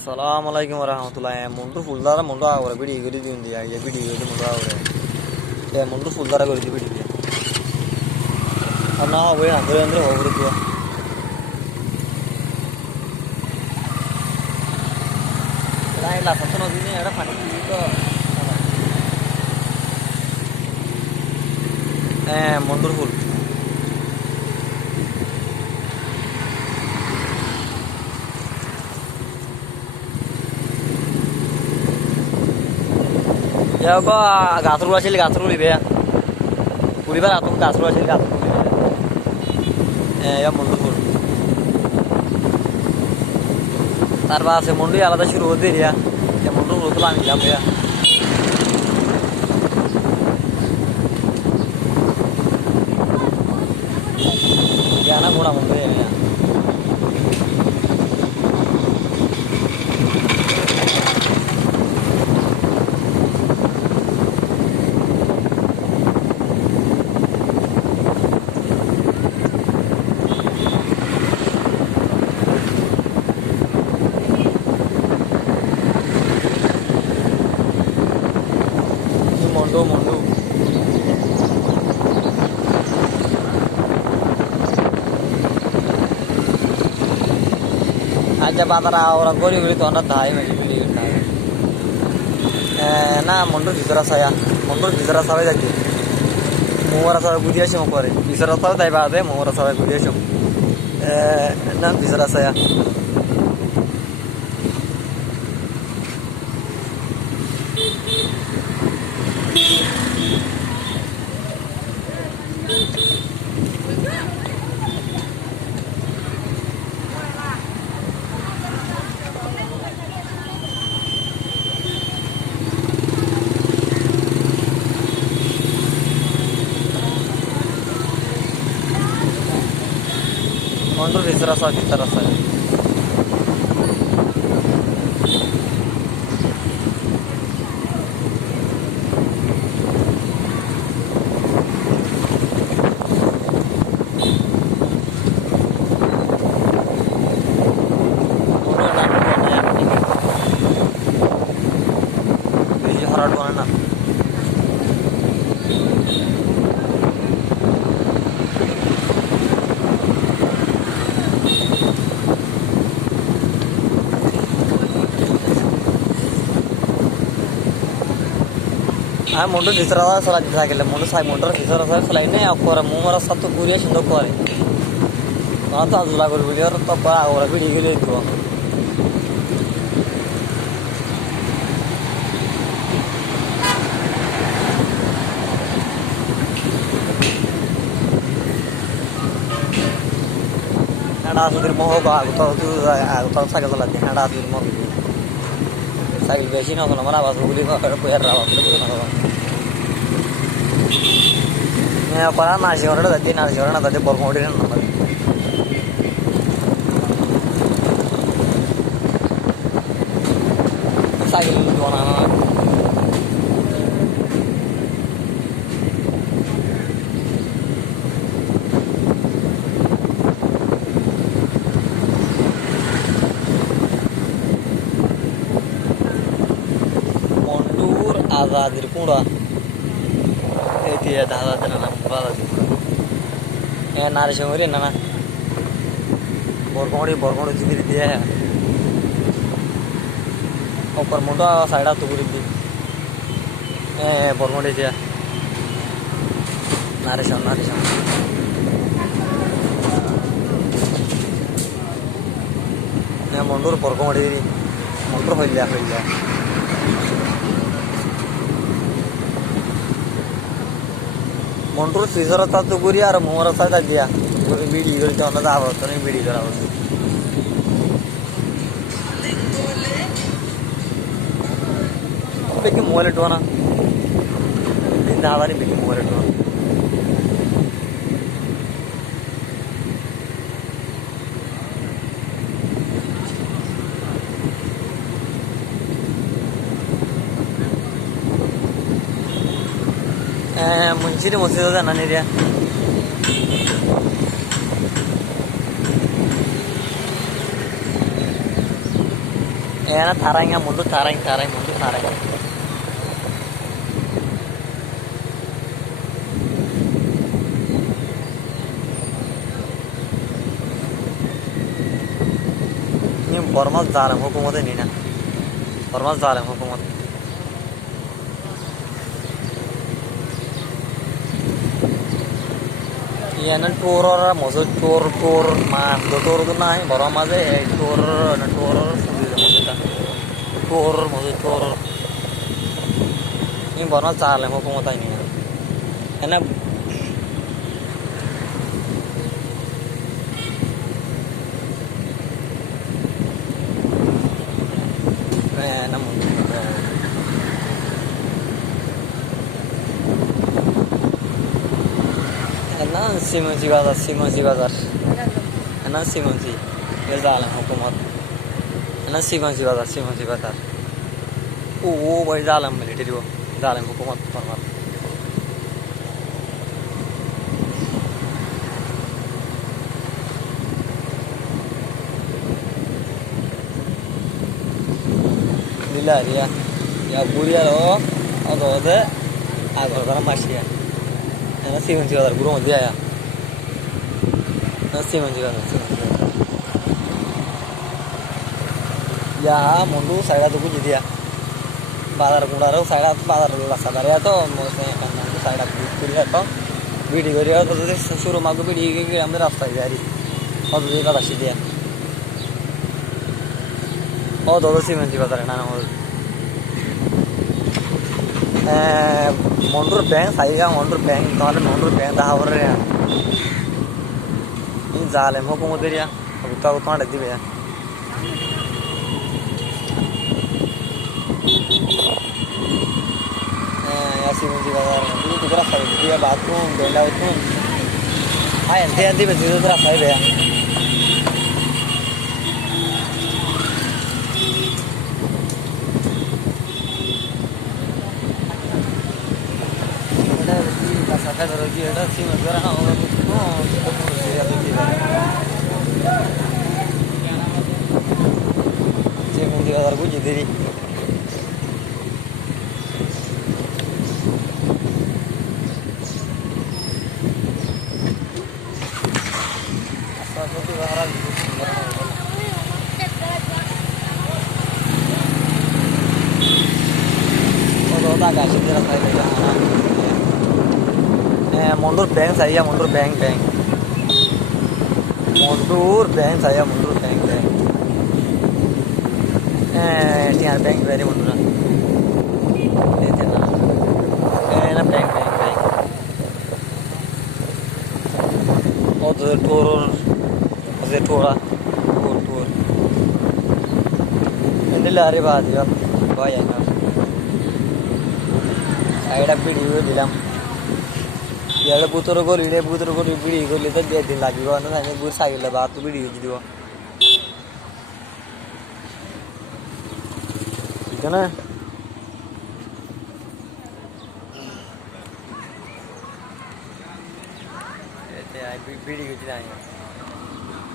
Assalamualaikum warahmatullahi mundu fuldara mundu agora bidi gori dindi ya bidi gori mundu agora ya mundu fuldara gori bidi ya ana hoye andre hobre tu lain lah satu ini ada panik itu mundu full ya kok gathru libe ya puribar atum gathru ya mundu full tarba se mundu alada shuru hode ya mundu full আমি যাব ya ya na guna mundu ya mundu aja batara orang gori itu anda tahu macam beli nah mundu bicara saya jadi mau rasa budiya sih mau kore bicara saya tapi ada mau rasa budiya sih nah bicara saya mundu bicara saya mundu disera salah disakile mundu sai mundu disera salah ini aku orang mumara satu kuria sindo kore mana tuh azula gori video atau apa orang video gile itu ada sudir mau aku tahu sakit salah ada sudir mau sakit besi nggak kalau mana basu guli nggak punya rawa ya para nasi orang tadi borgodi kan nama sakit itu mana mundur azadir pura itu ya dah ada nama berada di nari semuri nama borgodi jadi dia ya ऊपर मुंडा साइडा तो गुरी दी borgodi dia nari sam mundur borgodi mundur hoilla mundur fisara tu guri ar mumara sada dia bidi gori to na dawo to ni bidi kara beki mole to na indawari beki mole to munciri musiro da nani dia ఏమైనా తారాయింగా ముందు తారాయి ముందు తారాయి ini formal dalam hukum ini nih formal dalam hukum iya nan tour orang maksud tour mas tour itu naik baru mas tour maksud tour ini formal dalam hukum ini enak namun enak simunci bazar enak simunci ya dalam hukumat enak simunci bazar bayi dalam militer dalam hukumat formal Lila dia, ya buria loh, atau ada, agak masih ya. Nasi manci bazar guru dia ya. Nasi manci bazar. Ya, mundu saya tuh kunci dia. Bazar guru saya bazar dulu lah sadar ya tuh, maksudnya kan mundu saya kuliah tuh, video dia tuh suruh magu video ini ambil rasta jadi. Oh tuh dia kasih dia. Oh tuh sih manci bazar nana mundur bank saya mundur bank dah awal ya ini zalim hukum udah ya aku tahu ada di ya ya sih manci bazar itu tuh kerasa dia bathroom benda itu ente betul terasa ya Saya terus dia ada sih negara orang itu dia tuh dia sih mungkin ada gue jadi asal itu orang oh tak kasih dia saya mundur bank saya mundur bank saya mundur bank ini bank very mundur ini na bank oh tuh tour ini lari baat ya bahaya saya video bilang ya ada putar gol video itu dia din lagi gua nanti hanya gue saya lebat tuh video jadi itu na video jadi